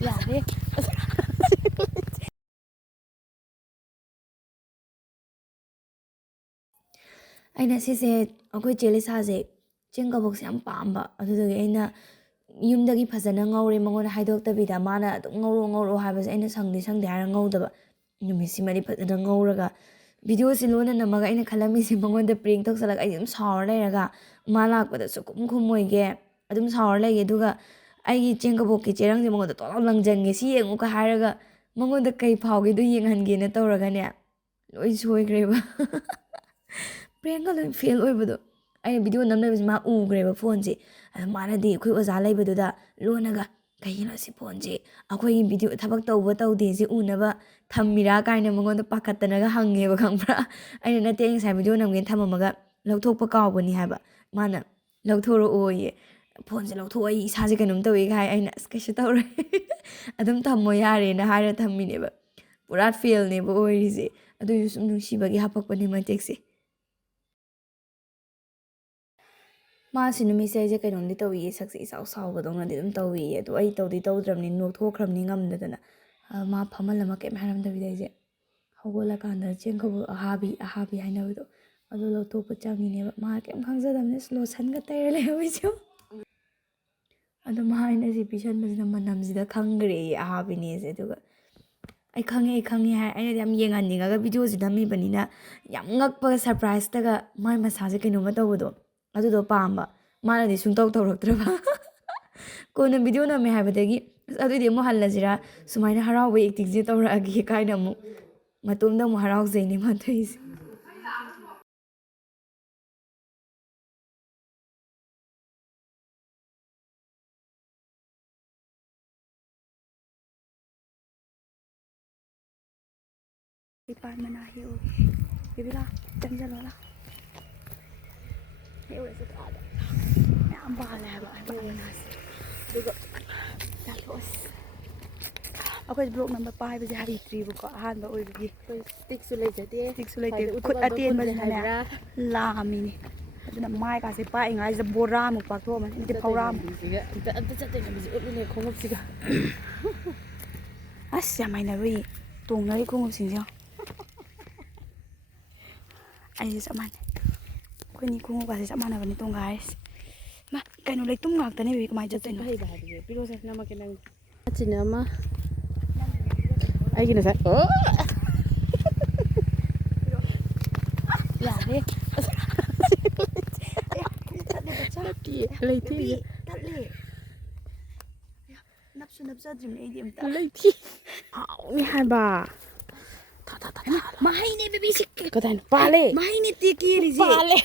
ꯌꯥꯗꯦ ꯑꯩꯅ ꯁꯤꯁꯦ ꯑꯩꯈꯣꯏ ꯆꯦ ꯂꯤꯁꯥꯁꯦ ꯆꯦꯡ ꯀꯕꯣꯛꯁꯦ ꯌꯥꯝ ꯄꯥꯝꯕ ꯑꯗꯨꯗꯨꯒꯤ ꯑꯩꯅ ꯌꯨꯝꯗꯒꯤ ꯐꯖꯅ ꯉꯧꯔꯦ ꯃꯉꯣꯟꯗ ꯍꯥꯏꯗꯣꯛꯇꯕꯤꯗ ꯃꯥꯅ ꯑꯗꯨꯝ ꯉꯧꯔꯣ ꯍꯥꯏꯕꯁꯦ ꯑꯩꯅ ꯁꯪꯗꯦ ꯍꯥꯏꯔ ꯉꯧꯗꯕ ꯅꯨꯃꯤꯠꯁꯤꯃꯗꯤ ꯐꯖꯅ ꯉꯧꯔꯒ ꯚꯤꯗꯤꯑꯣꯁꯤ ꯂꯣꯟꯅ ꯅꯝꯃꯒ ꯑꯩꯅ ꯈꯜꯂꯝꯃꯤꯁꯦ ꯃꯉꯣꯟꯗ ꯄ꯭ꯔꯦꯡ ꯇꯧꯁꯜꯂꯒ ꯑꯩ ꯑꯗꯨꯝ ꯁꯥꯎꯔ ꯂꯩꯔꯒ ꯃꯥ ꯂꯥꯛꯄꯗ ꯁꯨꯛꯈꯨꯝ ꯈꯨꯝꯃꯣꯏꯒꯦ ꯑꯗꯨꯝ ꯁꯥꯎꯔ ꯂꯩꯒꯦ ꯑꯗꯨꯒ ꯑꯩꯒꯤ ꯆꯦꯡ ꯀꯕꯣꯛꯀꯤ ꯆꯦꯔꯪꯁꯦ ꯃꯉꯣꯟꯗ ꯇꯣꯂꯥꯎ ꯂꯪꯖꯟꯒꯦ ꯁꯤ ꯌꯦꯡꯉꯨꯀ ꯍꯥꯏꯔꯒ ꯃꯉꯣꯟꯗ ꯀꯩ ꯐꯥꯎꯒꯦꯗꯣ ꯌꯦꯡꯍꯟꯒꯦꯅ ꯇꯧꯔꯒꯅꯦ ꯂꯣꯏ ꯁꯣꯏꯈ꯭ꯔꯦꯕ ꯄ꯭ꯔꯦꯡꯒ ꯂꯣꯏ ꯐꯦꯜ ꯑꯣꯏꯕꯗꯣ ꯑꯩꯅ ꯚꯤꯗꯤꯑꯣ ꯅꯝꯂꯩꯕꯁꯦ ꯃꯥ ꯎꯈ꯭ꯔꯦꯕ ꯐꯣꯟꯁꯦ ꯑꯗ ꯃꯥꯅꯗꯤ ꯑꯩꯈꯣই ꯑꯣꯖꯥ ꯂꯩꯕꯗꯨꯗ ꯂꯣꯟꯅꯒ ꯀꯩꯒꯤꯅꯣ ꯁꯤ ꯐꯣꯟꯁꯦ ꯑꯩꯈꯣꯏꯒꯤ ꯚꯤꯗꯤꯑꯣ ꯊꯕꯛ ꯇꯧꯕ ꯇꯧꯗꯦꯁꯤ ꯎꯅꯕ ꯊꯝꯃꯤꯔꯥ ꯀꯥꯏꯅ ꯃꯉꯣꯟꯗ ꯄꯥꯈꯠꯇꯅꯒ ꯍꯪꯉꯦꯕ ꯈꯪꯕ꯭ꯔꯥ ꯑꯩꯅ ꯅꯠꯇꯦ ꯑꯩ ꯉꯁꯥꯏ ꯚꯤꯗꯤꯑꯣ ꯅꯝꯒꯦꯅ ꯊꯝꯃꯝꯃꯒ ꯂꯧꯊꯣꯛꯄ ꯀꯥꯎꯕꯅꯤ ꯍꯥꯏꯕ ꯃꯥꯅ ꯂꯧꯊꯣꯔꯛꯑꯣꯌꯦ ꯐꯣꯟꯁꯦ ꯂꯧꯊꯣꯛꯑ ꯑꯩ ꯏꯁꯥꯁꯦ ꯀꯩꯅꯣꯝ ꯇꯧꯋꯦ ꯍꯥꯏ ꯑꯩꯅ ꯑꯁ ꯀꯩꯁꯨ ꯇꯧꯔꯣꯏ ꯑꯗꯨꯝ ꯊꯝꯃꯣ ꯌꯥꯔꯦꯅ ꯍꯥꯏꯔ ꯊꯝꯃꯤꯅꯦꯕ ꯄꯨꯔꯥ ꯐꯦꯜꯅꯦꯕ ꯑꯣꯏꯔꯤꯁꯦ ꯑꯗꯨꯏꯁꯨ ꯁꯨꯝ ꯅꯨꯡꯁꯤꯕꯒꯤ ꯍꯥꯄꯛꯄꯅꯦ ꯃꯇꯦꯛꯁꯦ ꯃꯥꯁꯤ ꯅꯨꯃꯤꯠꯁꯦ ꯑꯩꯁꯦ ꯀꯩꯅꯣꯝꯗꯤ ꯇꯧꯏꯌꯦ ꯁꯛꯁꯦ ꯏꯆꯥꯎ ꯁꯥꯎꯕꯗꯧꯅꯗꯤ ꯑꯗꯨꯝ ꯇꯧꯏꯌꯦ ꯑꯗꯣ ꯑꯩ ꯇꯧꯗ꯭ꯔꯕꯅꯤ ꯅꯣꯛꯊꯣꯛꯈ꯭ꯔꯕꯅꯤ ꯉꯝꯗꯗꯅ ꯃꯥ ꯐꯝꯍꯜꯂꯝꯃ ꯀꯩꯝ ꯍꯥꯏꯔꯝꯗꯕꯤꯗ ꯑꯩꯁꯦ ꯍꯧꯒꯠꯂꯀꯥꯟꯗ ꯆꯦꯡꯀꯕꯣꯛ ꯑꯍꯥꯕꯤ ꯍꯥꯏꯅꯕꯗꯣ ꯑꯗꯨ ꯂꯧꯊꯣꯛꯄ ꯆꯪꯉꯤꯅꯦꯕ ꯃꯥ ꯀꯩꯝ ꯈꯪꯖꯗꯕꯅꯤ ꯂꯣꯁꯟꯒ ꯇꯩꯔ ꯂꯩꯍꯧꯏꯁꯦ ꯑꯗꯣ ꯃꯥ ꯑꯩꯅ ꯁꯤ ꯄꯤꯁꯟꯕꯁꯤꯗ ꯃꯅꯝꯁꯤꯗ ꯈꯪꯈ꯭ꯔꯦꯌꯦ ꯑꯍꯥꯕꯤꯅꯦꯁꯦ ꯑꯗꯨꯒ ꯑꯩ ꯈꯪꯉꯦ ꯍꯥꯏ ꯑꯩꯅꯗꯤ ꯌꯥꯝ ꯌꯦꯡꯍꯟꯅꯤꯡꯉꯒ ꯚꯤꯗꯤꯑꯣꯁꯤ ꯅꯝꯃꯤꯕꯅꯤꯅ ꯌꯥꯝ ꯉꯛꯄꯒ ꯁꯔꯄ꯭ꯔꯥꯏꯖꯇꯒ ꯃꯥꯏ ꯃꯁꯥꯁꯦ ꯀꯩꯅꯣꯝꯃ ꯇꯧꯕꯗꯣ ꯑꯗꯨꯗꯣ ꯄꯥꯝꯕ ꯃꯥꯅꯗꯤ ꯁꯨꯡꯇꯧ ꯇꯧꯔꯛꯇ꯭ꯔꯕ ꯀꯣꯟꯅ ꯚꯤꯗꯤꯑꯣ ꯅꯝꯃꯦ ꯍꯥꯏꯕꯗꯒꯤ ꯑꯁ ꯑꯗꯨꯏꯗꯤ ꯑꯃꯨꯛ ꯍꯜꯂꯁꯤꯔꯥ ꯁꯨꯃꯥꯏꯅ ꯍꯔꯥꯎꯕ ꯑꯦꯛꯇꯤꯡꯁꯦ ꯇꯧꯔꯛꯑꯒꯦ ꯀꯥꯏꯅ ꯑꯃꯨꯛ ꯃꯇꯣꯝꯗ ꯑꯃꯨꯛ ꯍꯔꯥꯎꯖꯩꯅꯦ ꯃꯥ ꯇꯧꯏꯁꯦ ꯏꯄꯥꯟ ꯃꯅꯥ ꯍꯦꯛꯎꯒꯦ ꯕꯦꯕꯤꯂꯥ ꯆꯪꯁꯤꯜꯂꯣ ꯂꯥ ꯍꯦꯛꯎꯔꯁꯤ ꯑꯥꯗ ꯃꯌꯥꯝ ꯄꯥꯜꯂꯦ ꯍꯥꯏꯕ ꯏꯄꯥꯟ ꯃꯅꯥꯁꯦ ꯑꯗꯨꯒ ꯆꯥꯊꯣꯛꯑꯁꯤ ꯑꯩꯈꯣꯏ ꯕ꯭ꯂꯣꯛ ꯅꯝꯕ ꯄꯥꯏꯕꯁꯦ ꯍꯩꯇ꯭ꯔꯤꯕꯀꯣ ꯑꯍꯥꯟꯕ ꯑꯣꯏꯕꯒꯤ ꯇꯤꯛꯁꯨ ꯂꯩꯖꯗꯦ ꯇꯤꯛꯁꯨ ꯂꯩꯇꯦ ꯁ꯭ꯋꯥꯏꯗ ꯈꯨꯠ ꯎꯇꯨꯒꯥꯟꯗꯣ ꯄꯨꯟꯁꯦ ꯑꯇꯦꯟꯕꯁꯤꯅꯅꯦ ꯍꯥꯏꯕ꯭ꯔꯥ ꯂꯥꯝꯃꯤꯅꯤ ꯑꯗꯨꯅ ꯃꯥꯏꯀꯥꯁꯦ ꯄꯥꯛꯏꯉꯥꯏꯁꯤꯗ ꯕꯣꯔꯥꯃꯨꯛ ꯄꯥꯛꯊꯣꯛꯑꯝꯃꯅꯤ ꯅꯠꯇꯦ ꯐꯧꯔꯥꯃꯨꯛ ꯑꯝꯇ ꯆꯠꯇꯣꯏ ꯂꯝꯕꯤꯁꯦ ꯎꯠꯂꯨꯅꯦ ꯈꯣꯡꯎꯞꯁꯤꯒ ꯑꯁ ꯌꯥꯝ ꯍꯩꯅꯔꯨꯏ ꯇꯣꯡꯅꯔꯤ ꯈꯣꯡꯎꯞꯁꯤꯡꯁꯦ ꯌꯦꯡꯉꯣ ꯑꯩꯁꯦ ꯆꯞ ꯃꯥꯟꯅꯩ ꯑꯩꯈꯣꯏꯅꯤ ꯈꯣꯡꯎꯞꯀꯥꯁꯦ ꯆꯞ ꯃꯥꯟꯅꯕꯅꯤ ꯇꯣꯡꯒꯥꯏꯔꯤꯁꯦ ꯃꯥ ꯀꯩꯅꯣ ꯂꯩꯇꯨꯝ ꯉꯥꯛꯇꯅꯦ ꯕꯦꯕꯤ ꯀꯃꯥꯏꯅ ꯆꯠꯇꯣꯏꯅꯣ ꯆꯠꯄ ꯍꯩꯕ ꯍꯥꯏꯕꯁꯦ ꯄꯤꯔꯣꯁꯦ ꯅꯝꯃꯛꯀꯦ ꯅꯪ ꯑꯁꯤꯅ ꯑꯃ ꯑꯩꯒꯤ ꯉꯁꯥꯏ ꯌꯥꯗꯦ ꯇꯠꯂꯦ ꯕꯆꯥ ꯂꯩꯇꯦ ꯕꯦꯕꯤ ꯇꯠꯂꯦ ꯅꯞꯁꯨ ꯅꯞꯆꯗ꯭ꯔꯤꯕꯅꯦ ꯑꯩꯗꯤ ꯑꯝꯇ ꯂꯩꯊꯤ ꯍꯥꯎꯅꯤ ꯍꯥꯏꯕ ꯃꯍꯩꯅꯦ ꯕꯦꯕꯤ ꯀꯗꯥꯏꯅꯣ ꯄꯥꯜꯂꯦ ꯃꯍꯩꯅꯦ ꯇꯦꯛ ꯀꯦꯔꯤꯁꯦ ꯄꯥꯜꯂꯦ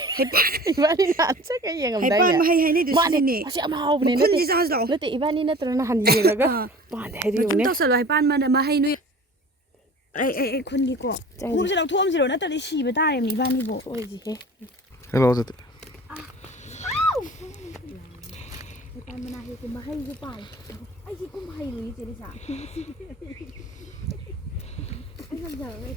ꯏꯕꯥꯅꯤ ꯅꯍꯥꯟ ꯆꯠꯀ ꯍꯩꯄꯥꯟ ꯌꯦꯡꯉꯝꯗꯥꯏꯅꯦ ꯃꯍꯩ ꯍꯥꯏꯅꯩꯗꯣ ꯃꯥꯅꯦ ꯁꯤꯁꯤꯅꯦ ꯑꯁꯤ ꯌꯥꯝ ꯍꯥꯎꯕꯅꯦ ꯅꯠꯇꯦ ꯃꯈꯨꯟꯁꯦ ꯆꯥꯁꯤ ꯂꯥꯛꯑꯣ ꯅꯠꯇꯦ ꯏꯕꯥꯅꯤ ꯅꯠꯇ꯭ꯔ ꯅꯍꯥꯟ ꯌꯦꯡꯉꯒ ꯄꯥꯜꯂꯦ ꯍꯥꯏꯗꯤ ꯃꯇꯨꯝ ꯌꯦꯡꯉꯨꯅꯦ ꯇꯧꯁꯜꯂꯣ ꯍꯩꯄꯥꯟ ꯃꯍꯩ ꯅꯣꯏ ꯑꯩ ꯈꯨꯟꯒꯤꯀꯣ ꯆꯪꯁꯤ ꯈꯣꯡꯎꯞꯁꯦ ꯂꯧꯊꯣꯛꯑꯝꯁꯤꯔꯣ ꯅꯠꯇ꯭ꯔꯗꯤ ꯁꯤꯕ ꯇꯥꯔꯦꯅꯦ ꯏꯕꯥꯅꯤꯕꯨ ꯁꯣꯏꯁꯤꯍꯦ ꯍꯦꯜꯂꯣ ꯑꯗꯨꯗꯤ ꯍꯩꯄꯥꯟ ꯃꯅꯥ ꯍꯦꯛꯁꯦ ꯃꯍꯩꯁꯨ ꯄꯥꯜꯂꯦ ꯑꯩꯁꯤ ꯀꯨꯝ ꯍꯩꯔꯣꯏꯌꯦ ꯆꯦ ꯂꯤꯁꯥ ꯑꯩ ꯉꯝꯖꯔꯔꯣꯏ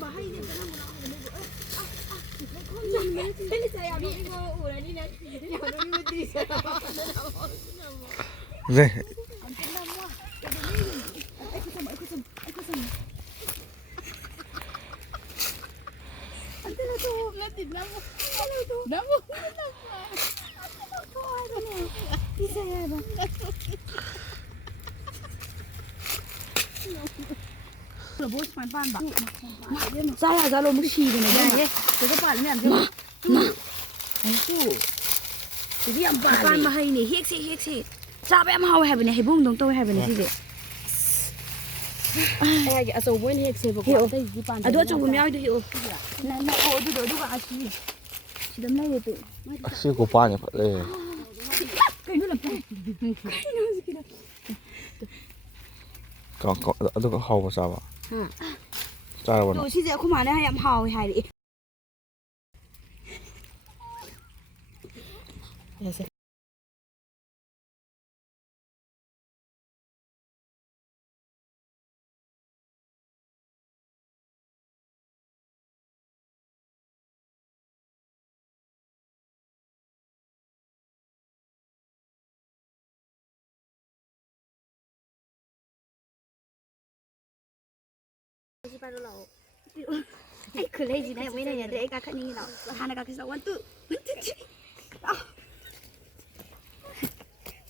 ꯃꯍꯩꯅꯦ ꯑꯝꯇ ꯅꯝꯃꯨ ꯂꯥꯎ ꯍꯥꯏꯕꯅꯦ ꯆꯦ ꯂꯤꯁꯥ ꯌꯥꯝ ꯅꯣꯛꯅꯤꯡꯕ ꯑꯃ ꯎꯔꯅꯤ ꯅꯪ ꯌꯥꯝ ꯅꯣꯛꯅꯤꯡꯕ ꯗ꯭ꯔꯤꯁ ꯂꯩ ꯑꯝꯇ ꯅꯝꯃꯣ ꯀꯩꯗꯧꯅꯤ ꯑꯩ ꯈꯨꯠ ꯁꯝꯃꯣ ꯑꯝꯇ ꯂꯧꯊꯣꯛꯑꯣ ꯅꯠꯇꯦ ꯅꯝꯃꯨ ꯑꯝꯇ ꯂꯧꯊꯣꯛꯑꯣ ꯅꯝꯃꯨ ꯑꯝꯇ ꯂꯧꯊꯣꯛꯑꯣ ꯍꯥꯏꯕꯅꯦ ꯀꯤꯖꯩ ꯍꯥꯏꯕ ꯁꯨꯃꯥꯏꯅ ꯄꯥꯟꯕ ꯆꯥ ꯌꯥꯖꯥꯠꯂꯣ ꯑꯃꯨꯛ ꯁꯤꯗꯅ ꯌꯥꯏꯌꯦ ꯁꯤꯗ ꯄꯥꯜꯂꯤ ꯃꯌꯥꯝꯁꯦ ꯁꯤꯗꯤ ꯌꯥꯝ ꯄꯥꯜꯂꯦ ꯍꯩꯄꯥꯟ ꯃꯍꯩꯅꯦ ꯍꯦꯛꯁꯦ ꯆꯥꯕ ꯌꯥꯝ ꯍꯥꯎꯋꯦ ꯍꯥꯏꯕꯅꯦ ꯍꯩꯕꯣꯡꯗꯧ ꯇꯧꯋꯦ ꯍꯥꯏꯕꯅꯦ ꯁꯤꯁꯦ ꯑꯩ ꯑꯆꯧꯕ ꯑꯣꯏꯅ ꯍꯦꯛꯁꯦꯕꯀꯣ ꯍꯦꯛꯑꯣ ꯑꯇꯩꯗꯤ ꯑꯗꯣ ꯄꯥꯟꯗꯕꯅꯤꯅ ꯑꯆꯧꯕ ꯌꯥꯎꯏꯗꯣ ꯍꯦꯛꯑꯣ ꯅꯛꯑꯣ ꯑꯗꯨꯗꯣ ꯑꯗꯨꯒ ꯑꯁꯤ ꯁꯤꯗ ꯂꯩꯔꯦ ꯇꯨ ꯑꯁꯤ ꯈꯨꯄꯥꯟꯁꯦ ꯐꯖꯩꯌꯦ ꯀꯩꯅꯣ ꯂꯝꯄꯥꯛ ꯀꯩꯅꯣ ꯍꯧꯖꯤꯛꯀꯤꯗꯣ ꯑꯗꯨꯒ ꯍꯥꯎꯕ ꯆꯥꯕ ꯆꯥꯔꯕ ꯅꯪ ꯁꯤꯁꯦ ꯑꯩꯈꯣꯏ ꯃꯥꯅ ꯌꯥꯝ ꯍꯥꯎꯋꯦ ꯍꯥꯏꯔꯛꯑꯦ ꯌꯥꯁꯦ 빠져 나오. 아이 그레이지네 왜 내냐 내가 가니 나 하나가 그래서 원투 원투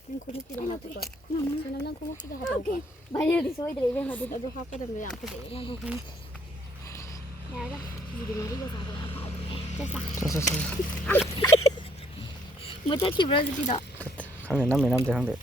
난 고무기도 하고 봐. 난 고무기도 하고 봐. 오케이 말려도 소이들 이래 하도 나도 하거든 양 그래. 난 고무. 야가 이들 머리가 사고 아파. 됐어. 못해 키브라지다. 강대 남매 남대 강대.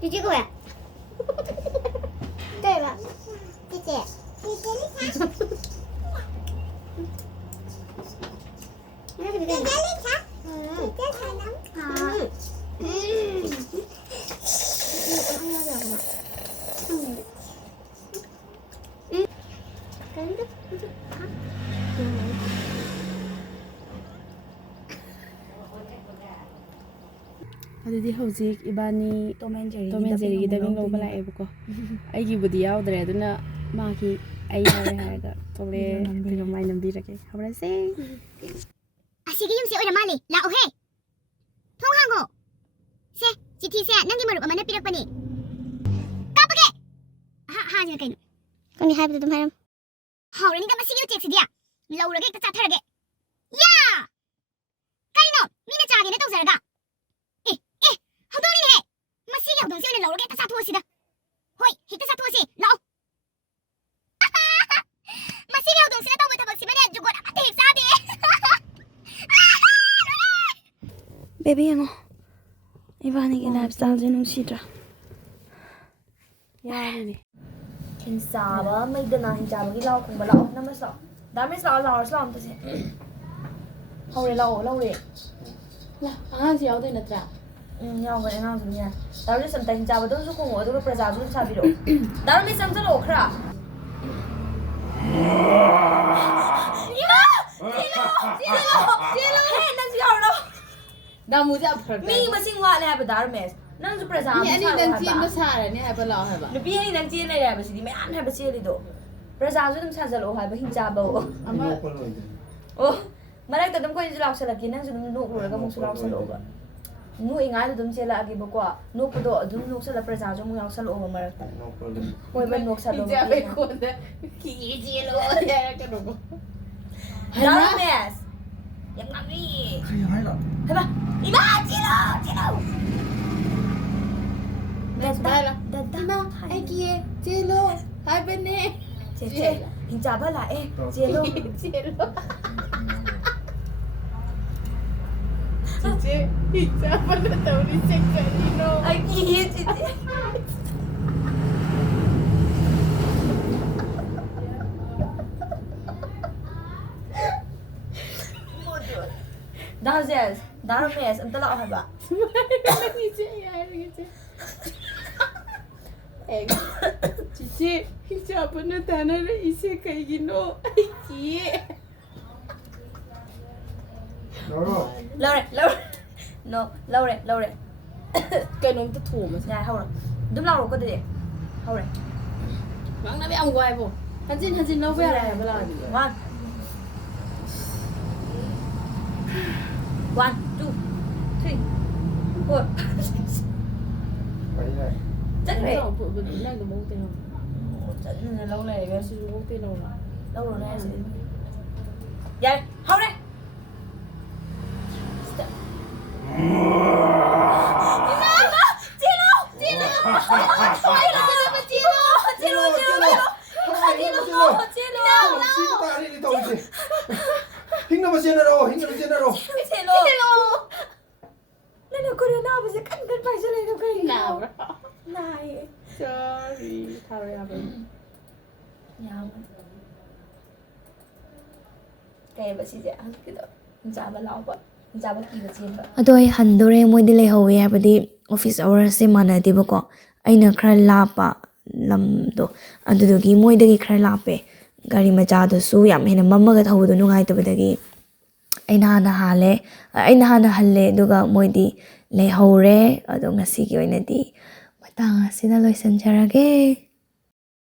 你这个喂，对了，姐姐，你这里看，你这里看，你这才能好，跟着，ꯑꯗꯨꯗꯤ ꯍꯧꯖꯤꯛ ꯏꯕꯥꯅꯤ ꯇꯣꯝ ꯑꯦꯟ ꯖꯦꯔꯤꯒꯤ ꯗꯕꯤꯡ ꯂꯧꯕ ꯂꯥꯛꯑꯦꯕꯀꯣ ꯑꯩꯒꯤꯕꯨꯗꯤ ꯌꯥꯎꯗ꯭ꯔꯦ ꯑꯗꯨꯅ ꯃꯥꯒꯤ ꯑꯩ ꯌꯥꯎꯔꯦ ꯍꯥꯏꯔꯒ ꯊꯣꯛꯂꯛꯑꯦ ꯀꯩꯅꯣꯝꯃꯥꯏ ꯅꯝꯕꯤꯔꯒꯦ ꯍꯧꯔꯁꯦ ꯑꯁꯤꯒꯤ ꯌꯨꯝꯁꯦ ꯑꯣꯏꯔ ꯃꯥꯜꯂꯦ ꯂꯥꯛꯑꯣꯍꯦ ꯊꯣꯡ ꯍꯥꯡꯉꯣ ꯁꯦ ꯆꯤꯊꯤꯁꯦ ꯅꯪꯒꯤ ꯃꯔꯨꯞ ꯑꯃꯅ ꯄꯤꯔꯛꯄꯅꯤ ꯀꯥꯞꯄꯒꯦ ꯍꯥꯁꯤꯅ ꯀꯩꯅꯣ ꯈꯪꯗꯦ ꯍꯥꯏꯕꯗꯨ ꯑꯗꯨꯝ ꯍꯥꯏꯔꯝ ꯍꯥꯎꯔꯅꯤꯗ ꯃꯁꯤꯒꯤ ꯎꯆꯦꯛꯁꯤꯗꯤ ꯂꯧꯔꯒ ꯍꯦꯛꯇ ꯆꯥꯊꯔꯒꯦ ꯌꯥ ꯀꯩꯅꯣ ꯃꯤꯅ ꯆꯥꯒꯦꯅ ꯇꯧꯖꯔꯒ ꯍꯧꯗꯣꯡꯅꯤꯅꯦꯍꯦ ꯃꯁꯤꯒꯤ ꯍꯧꯗꯣꯡꯁꯦ ꯑꯣꯏꯅ ꯂꯧꯔꯒ ꯍꯦꯛꯇ ꯆꯥꯊꯣꯛꯑꯁꯤꯗ ꯍꯣꯏ ꯍꯦꯛꯇ ꯆꯥꯊꯣꯛꯑꯁꯤ ꯂꯥꯛꯑꯣ ꯃꯁꯤꯒꯤ ꯍꯧꯗꯣꯡꯁꯤꯅ ꯇꯧꯕ ꯊꯕꯛꯁꯤꯃꯅꯦ ꯖꯨꯒꯣꯠ ꯑꯃꯠꯇ ꯍꯦꯛ ꯆꯥꯗꯦ 베비 ꯌꯦꯡꯉꯣ 이바니ꯒꯤ 라이프 스타일ꯁꯦ ꯅꯨꯡꯁꯤꯗ꯭ꯔꯥ ꯌꯥꯔꯤꯅꯦ ꯍꯤꯡꯆꯥꯕ ꯃꯩꯗꯅ ꯍꯤꯡꯆꯥꯕꯒꯤ ꯂꯥꯎ ꯈꯣꯡꯕ ꯂꯥꯛꯑꯣ ꯅꯝꯃꯁ ꯂꯥꯛꯑꯣ ꯗꯥꯃꯦꯁ ꯂꯥꯛꯑꯣ ꯂꯥꯎꯔꯁꯨ ꯂꯥꯛꯑꯣ ꯑꯝꯇꯁꯦ ꯍꯧꯔꯦ ꯂꯥꯛꯑꯣ ꯂꯧꯔꯦ ꯑꯉꯥꯡꯁꯤ ꯌꯥꯎꯗꯣꯏ ꯅꯠꯇ꯭ꯔꯥ ꯌꯥꯎꯕꯅꯦ ꯑꯉꯥꯡꯁꯨ ꯌꯥꯏ ꯗꯥꯔꯨꯃꯤꯁ ꯑꯝꯇ ꯍꯤꯡꯆꯥꯕꯗ ꯑꯗꯨꯝꯁꯨ ꯈꯣꯡꯉꯣ ꯑꯗꯨꯒ ꯄ꯭ꯔꯖꯥꯁꯨ ꯑꯗꯨꯝ ꯁꯥꯕꯤꯔꯛꯑꯣ ꯗꯥꯔꯨꯃꯤꯁ ꯆꯪꯁꯤꯜꯂꯛꯑꯣ ꯈꯔ ꯆꯦꯜꯂꯣ ꯍꯦ ꯅꯪꯁꯨ ꯌꯥꯎꯔꯣ ꯗꯥꯃꯨꯁꯦ ꯑꯐꯔꯛ ꯃꯤ ꯃꯁꯤꯡ ꯋꯥꯠꯂꯦ ꯍꯥꯏꯕ ꯗꯥꯔꯨꯃꯦꯁ ꯅꯪꯁꯨ ꯄ꯭ꯔꯖꯥ ꯃꯤ ꯑꯃ ꯑꯅꯤ ꯁꯥꯔꯣ ꯅꯪ ꯍꯥꯏꯕ ꯆꯦꯟꯕ ꯁꯥꯔꯅꯤ ꯍꯥꯏꯕ ꯂꯥꯛꯑꯣ ꯍꯥꯏꯕ ꯅꯨꯄꯤ ꯑꯅꯤ ꯅꯪ ꯆꯦꯟ ꯂꯩꯔꯦ ꯍꯥꯏꯕꯁꯤꯗꯤ ꯃꯌꯥꯝ ꯍꯥꯏꯕ ꯆꯦꯜꯂꯤꯗꯣ ꯄ꯭ꯔꯖꯥꯁꯨ ꯑꯗꯨꯝ ꯁꯥꯖꯜꯂꯛꯑꯣ ꯍꯥꯏꯕ ꯍꯤꯡꯆꯥꯕ ꯑꯃ ꯑꯣ ꯃꯔꯛꯇ ꯑꯗꯨꯝ ꯑꯩꯈꯣꯏꯅꯁꯨ ꯂꯥꯎꯁꯜꯂꯛꯀꯦ ꯅꯪꯁꯨ ꯑꯗꯨꯝ ꯅꯣꯛꯂꯨꯔꯒ ꯑꯃꯨꯛꯁꯨ ꯂꯥꯎꯁꯜꯂꯛꯑꯣꯕ ꯅꯣꯛꯏꯉꯥꯏꯗ ꯑꯗꯨꯝ ꯆꯦꯜꯂꯛꯑꯒꯦꯕꯀꯣ ꯅꯣꯛꯄꯗꯣ ꯑꯗꯨꯝ ꯅꯣꯛꯁꯜꯂ ꯄ꯭ꯔꯖꯥꯁꯨ ꯑꯃꯨꯛ ꯌꯥꯎꯁꯜꯂꯛꯑꯣꯕ ꯃꯔꯛꯇ ꯍꯣꯏꯕ ꯅꯣꯛꯁꯜꯂꯣ ꯏꯆꯥꯕꯩꯈꯣꯟꯗ ꯀꯤꯒꯦ ꯆꯦꯜꯂꯣ ꯍꯥꯏꯔꯛꯀꯅꯣꯀꯣ ꯗꯥꯔꯨꯃꯦꯁ ꯌꯥꯝ ꯉꯥꯡꯉꯤ ꯍꯩꯕ 이마 찔러 찔러 이마 애기에 젤로 하베네 제 흰자바 라에 젤로 젤로 지지 흰자바는 우리 색깔이노 아기 지지 다르메스 안따 라오 해봐 이제 지지 흰자바는 단어를 이 색깔이노 아기에 라우레 no 라우레 그놈도 도움을 야 하우라 좀 라우로 거든 하우레 막나비 안 과해보 한진 너왜 알아요 몰라 one two three four chắc rồi này có mông tiền chắc là lâu này không sử dụng mông tiền đâu lâu rồi này vậy hâu đây hinga masenaro Hello. Nana ko na nabase kan pa sila no kay. Nabra. Nai. Sorry. Tharo yabe. Yaman. Kay ba si je ang kito. Jaba law ba. Jaba ki ba chen ba. Ado ai handore moi di lei howe habadi office hours se manadi ba ko. Aina khara lapa lamdo adudugi moi dagi khara lape. Gari macha do su yam hena mamma ga thawdu nungai tabadagi aina hana halle duga moidi lei hore ado ngasi gi oinadi matang asina loisanjarage